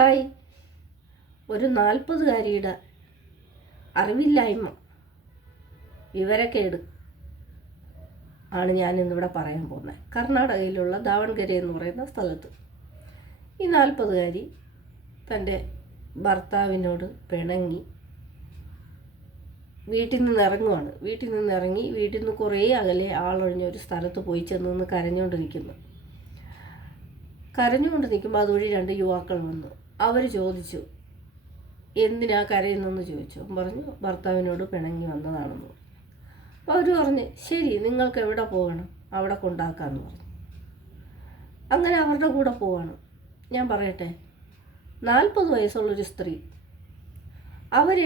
Hi. ഒരു 40-കാരിയുടെ അറിവില്ലായ്മ, വിവരക്കേട് ആണ് ഞാനിന്നിവിടെ പറയാൻ പോകുന്നത്. കർണാടകയിലുള്ള ദാവൺഗരെ എന്ന് പറയുന്ന സ്ഥലത്ത് ഈ 40-കാരി തൻ്റെ ഭർത്താവിനോട് പിണങ്ങി വീട്ടിൽ നിന്ന് ഇറങ്ങുവാണ്. വീട്ടിൽ നിന്ന് കുറേ അകലെ ആളൊഴിഞ്ഞ ഒരു സ്ഥലത്ത് പോയി ചെന്ന് കരഞ്ഞുകൊണ്ട് നിൽക്കുമ്പോൾ അതുവഴി 2 യുവാക്കൾ വന്നു. അവർ ചോദിച്ചു, എന്തിനാ കരയുന്നെന്ന് ചോദിച്ചു. പറഞ്ഞു, ഭർത്താവിനോട് പിണങ്ങി വന്നതാണെന്ന്. അപ്പോൾ അവർ പറഞ്ഞു, ശരി, നിങ്ങൾക്ക് എവിടെ പോകണം, അവിടെ കൊണ്ടാക്കാമെന്ന് പറഞ്ഞു. അങ്ങനെ അവരുടെ കൂടെ പോവാണ്. ഞാൻ പറയട്ടെ, 40 വയസ്സുള്ളൊരു സ്ത്രീ, അവർ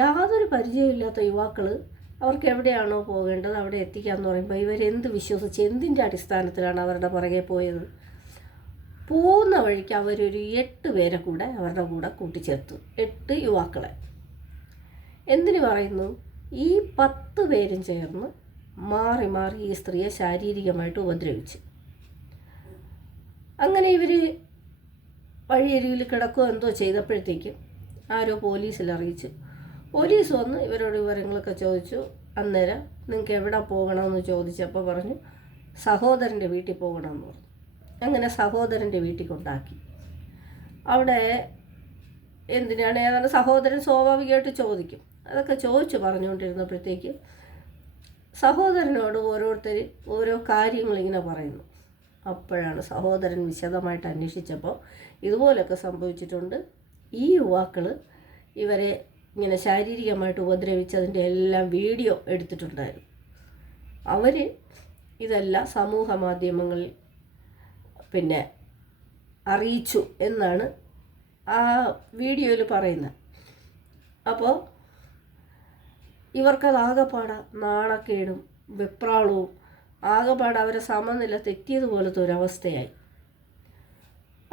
യാതൊരു പരിചയമില്ലാത്ത യുവാക്കൾ അവർക്ക് എവിടെയാണോ പോകേണ്ടത് അവിടെ എത്തിക്കാമെന്ന് പറയുമ്പോൾ ഇവരെന്ത് വിശ്വസിച്ച് എന്തിൻ്റെ അടിസ്ഥാനത്തിലാണ് അവരുടെ പുറകെ പോയത്? പോകുന്ന വഴിക്ക് അവരൊരു 8 പേരെ കൂടെ അവരുടെ കൂടെ കൂട്ടിച്ചേർത്തു. 8 യുവാക്കളെ. എന്തിനു പറയുന്നു? ഈ 10 പേരും ചേർന്ന് മാറി മാറി ഈ സ്ത്രീയെ ശാരീരികമായിട്ട് ഉപദ്രവിച്ചു. അങ്ങനെ ഇവർ വഴിയരികിൽ കിടക്കുകയോ എന്തോ ചെയ്തപ്പോഴത്തേക്കും ആരോ പോലീസിൽ അറിയിച്ചു. പോലീസ് വന്ന് ഇവരോട് വിവരങ്ങളൊക്കെ ചോദിച്ചു. അന്നേരം നിങ്ങൾക്ക് എവിടെ പോകണമെന്ന് ചോദിച്ചപ്പോൾ പറഞ്ഞു, സഹോദരൻ്റെ വീട്ടിൽ പോകണമെന്ന് പറഞ്ഞു. അങ്ങനെ സഹോദരൻ്റെ വീട്ടിൽ കൊണ്ടാക്കി. അവിടെ എന്തിനാണ് ഏതാണ് സഹോദരൻ സ്വാഭാവികമായിട്ട് ചോദിക്കും. അതൊക്കെ ചോദിച്ചു പറഞ്ഞുകൊണ്ടിരുന്നപ്പോഴത്തേക്ക് സഹോദരനോട് ഓരോരുത്തർ ഓരോ കാര്യങ്ങളിങ്ങനെ പറയുന്നു. അപ്പോഴാണ് സഹോദരൻ വിശദമായിട്ട് അന്വേഷിച്ചപ്പോൾ ഇതുപോലൊക്കെ സംഭവിച്ചിട്ടുണ്ട്. ഈ യുവാക്കൾ ഇവരെ ഇങ്ങനെ ശാരീരികമായിട്ട് ഉപദ്രവിച്ചതിൻ്റെ എല്ലാം വീഡിയോ എടുത്തിട്ടുണ്ടായിരുന്നു. അവർ ഇതെല്ലാം സമൂഹ മാധ്യമങ്ങളിൽ അറിയിച്ചു എന്നാണ് ആ വീഡിയോയിൽ പറയുന്നത്. അപ്പോൾ ഇവർക്കത് ആകെപ്പാടെ നാണക്കേടും വെപ്രാളവും ആകെപ്പാടെ അവരെ സമനില തെറ്റിയതുപോലത്തെ ഒരവസ്ഥയായി.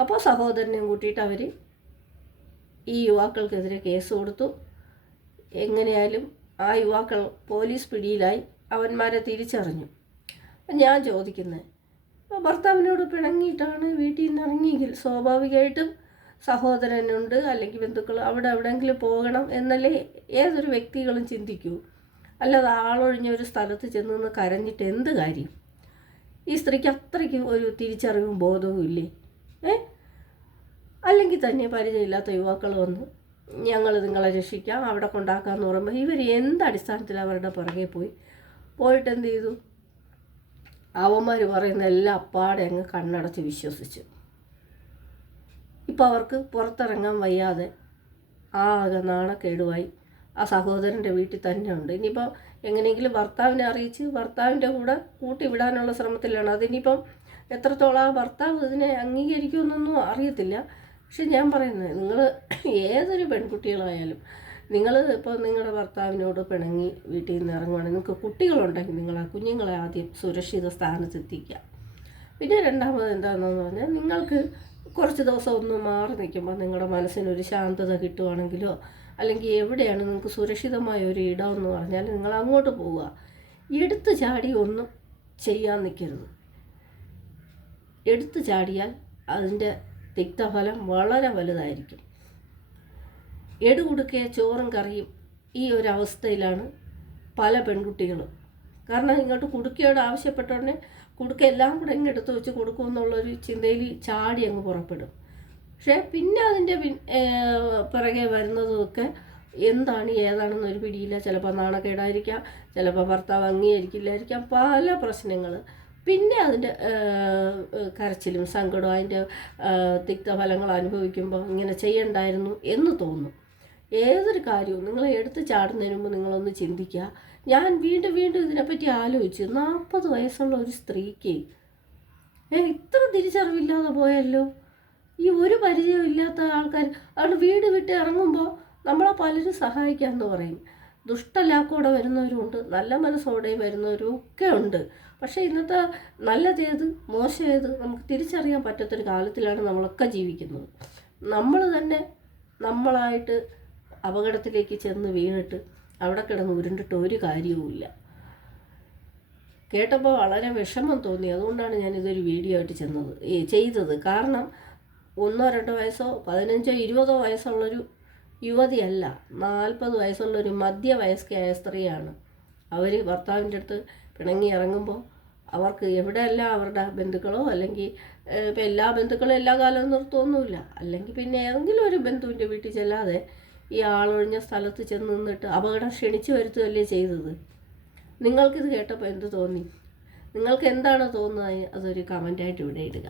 അപ്പോൾ സഹോദരനെയും കൂട്ടിയിട്ട് അവർ ഈ യുവാക്കൾക്കെതിരെ കേസ് കൊടുത്തു. എങ്ങനെയായാലും ആ യുവാക്കൾ പോലീസ് പിടിയിലായി. അവന്മാരെ തിരിച്ചറിഞ്ഞു. ഞാൻ ചോദിക്കുന്നത്, ഭർത്താവിനോട് പിണങ്ങിയിട്ടാണ് വീട്ടിൽ നിന്ന് ഇറങ്ങിയെങ്കിൽ സ്വാഭാവികമായിട്ടും സഹോദരനുണ്ട് അല്ലെങ്കിൽ ബന്ധുക്കൾ അവിടെ എവിടെയെങ്കിലും പോകണം എന്നല്ലേ ഏതൊരു വ്യക്തികളും ചിന്തിക്കൂ. അല്ലാതെ ആളൊഴിഞ്ഞ ഒരു സ്ഥലത്ത് ചെന്ന് കരഞ്ഞിട്ട് എന്ത് കാര്യം? ഈ സ്ത്രീക്ക് അത്രയ്ക്ക് ഒരു തിരിച്ചറിവും ബോധവും ഇല്ലേ? അല്ലെങ്കിൽ തന്നെ പരിചയമില്ലാത്ത യുവാക്കൾ വന്ന് ഞങ്ങൾ നിങ്ങളെ രക്ഷിക്കാം, അവിടെ കൊണ്ടാക്കാമെന്ന് പറയുമ്പോൾ ഇവർ എന്ത് അടിസ്ഥാനത്തിൽ അവരുടെ പുറകെ പോയിട്ട് എന്ത് ചെയ്തു? അവന്മാർ പറയുന്ന എല്ലാം അപ്പാടെ അങ്ങ് കണ്ണടച്ച് വിശ്വസിച്ചു. ഇപ്പോൾ അവർക്ക് പുറത്തിറങ്ങാൻ വയ്യാതെ ആകെ നാണക്കേടുമായി ആ സഹോദരൻ്റെ വീട്ടിൽ തന്നെ ഉണ്ട്. ഇനിയിപ്പോൾ എങ്ങനെയെങ്കിലും ഭർത്താവിനെ അറിയിച്ച് ഭർത്താവിൻ്റെ കൂടെ കൂട്ടിവിടാനുള്ള ശ്രമത്തിലാണ്. അതിനിപ്പം എത്രത്തോളം ആ ഭർത്താവ് ഇതിനെ അംഗീകരിക്കുമെന്നൊന്നും അറിയത്തില്ല. പക്ഷെ ഞാൻ പറയുന്നത്, നിങ്ങൾ ഏതൊരു പെൺകുട്ടികളായാലും നിങ്ങൾ ഇപ്പോൾ നിങ്ങളുടെ ഭർത്താവിനോട് പിണങ്ങി വീട്ടിൽ നിന്ന് ഇറങ്ങുവാണെങ്കിൽ നിങ്ങൾക്ക് കുട്ടികളുണ്ടെങ്കിൽ നിങ്ങൾ ആ കുഞ്ഞുങ്ങളെ ആദ്യം സുരക്ഷിത സ്ഥാനത്തെത്തിക്കുക. പിന്നെ രണ്ടാമത് എന്താണെന്ന് പറഞ്ഞാൽ, നിങ്ങൾക്ക് കുറച്ച് ദിവസം ഒന്ന് മാറി നിൽക്കുമ്പോൾ നിങ്ങളുടെ മനസ്സിനൊരു ശാന്തത കിട്ടുവാണെങ്കിലോ അല്ലെങ്കിൽ എവിടെയാണ് നിങ്ങൾക്ക് സുരക്ഷിതമായ ഒരു ഇടമെന്ന് പറഞ്ഞാൽ നിങ്ങൾ അങ്ങോട്ട് പോവുക. എടുത്തു ചാടി ഒന്നും ചെയ്യാൻ നിൽക്കരുത്. എടുത്തു ചാടിയാൽ അതിൻ്റെ തിക്തഫലം വളരെ വലുതായിരിക്കും. എടുകുടുക്കിയ ചോറും കറിയും ഈ ഒരവസ്ഥയിലാണ് പല പെൺകുട്ടികളും. കാരണം ഇങ്ങോട്ട് കുടുക്കയോട് ആവശ്യപ്പെട്ടോടനെ കുടുക്ക എല്ലാം കൂടെ ഇങ്ങെടുത്ത് വെച്ച് കൊടുക്കുമെന്നുള്ളൊരു ചിന്തയിൽ ചാടി അങ്ങ് പുറപ്പെടും. പക്ഷേ പിന്നെ അതിൻ്റെ പിറകെ വരുന്നതൊക്കെ എന്താണ് ഏതാണെന്നൊരു പിടിയില്ല. ചിലപ്പോൾ നാണക്കേടായിരിക്കാം, ചിലപ്പോൾ ഭർത്താവ് അംഗീകരിക്കില്ലായിരിക്കാം, പല പ്രശ്നങ്ങൾ. പിന്നെ അതിൻ്റെ കരച്ചിലും സങ്കടവും അതിൻ്റെ തിക്തഫലങ്ങൾ അനുഭവിക്കുമ്പോൾ ഇങ്ങനെ ചെയ്യണ്ടായിരുന്നു എന്ന് തോന്നും. ഏതൊരു കാര്യവും നിങ്ങൾ എടുത്ത് ചാടുന്നതിന് മുമ്പ് നിങ്ങളൊന്ന് ചിന്തിക്കുക. ഞാൻ വീണ്ടും ഇതിനെപ്പറ്റി ആലോചിച്ചു. 40 വയസ്സുള്ള ഒരു സ്ത്രീക്ക് ഇത്ര തിരിച്ചറിവില്ലാതെ പോയല്ലോ. ഈ ഒരു പരിചയമില്ലാത്ത ആൾക്കാർ അവിടെ വീട് വിട്ട് ഇറങ്ങുമ്പോൾ നമ്മളെ പലരും സഹായിക്കാമെന്ന് പറയും. ദുഷ്ടലാക്കോടെ വരുന്നവരുമുണ്ട്, നല്ല മനസ്സോടെ വരുന്നവരും ഒക്കെ ഉണ്ട്. പക്ഷേ ഇന്നത്തെ നല്ലതേത് മോശമേത് നമുക്ക് തിരിച്ചറിയാൻ പറ്റാത്തൊരു കാലത്തിലാണ് നമ്മളൊക്കെ ജീവിക്കുന്നത്. നമ്മൾ തന്നെ നമ്മളായിട്ട് അപകടത്തിലേക്ക് ചെന്ന് വീണിട്ട് അവിടെ കിടന്ന് ഉരുണ്ടിട്ട് ഒരു കാര്യവുമില്ല. കേട്ടപ്പോൾ വളരെ വിഷമം തോന്നി. അതുകൊണ്ടാണ് ഞാനിതൊരു വീഡിയോ ആയിട്ട് ചെയ്തത്. കാരണം 1-2 വയസ്സോ 15-20 വയസ്സുള്ളൊരു യുവതിയല്ല, 40 വയസ്സുള്ളൊരു മധ്യവയസ്കയായ സ്ത്രീയാണ്. അവർ ഭർത്താവിൻ്റെ അടുത്ത് പിണങ്ങി ഇറങ്ങുമ്പോൾ അവർക്ക് എവിടെയെല്ലാം അവരുടെ ബന്ധുക്കളോ അല്ലെങ്കിൽ ഇപ്പം എല്ലാ ബന്ധുക്കളും എല്ലാ കാലവും നിർത്തുമൊന്നുമില്ല, അല്ലെങ്കിൽ പിന്നെ ഏതെങ്കിലും ഒരു ബന്ധുവിൻ്റെ വീട്ടിൽ ചെല്ലാതെ ഈ ആളൊഴിഞ്ഞ സ്ഥലത്ത് ചെന്ന് നിന്നിട്ട് അപകടം ക്ഷണിച്ചു വരുത്തുകയല്ലേ ചെയ്തത്. നിങ്ങൾക്കിത് കേട്ടപ്പോൾ എന്ത് തോന്നി? നിങ്ങൾക്ക് എന്താണ് തോന്നുന്നത്? അതൊരു കമൻറ്റായിട്ട് ഇവിടെ ഇടുക.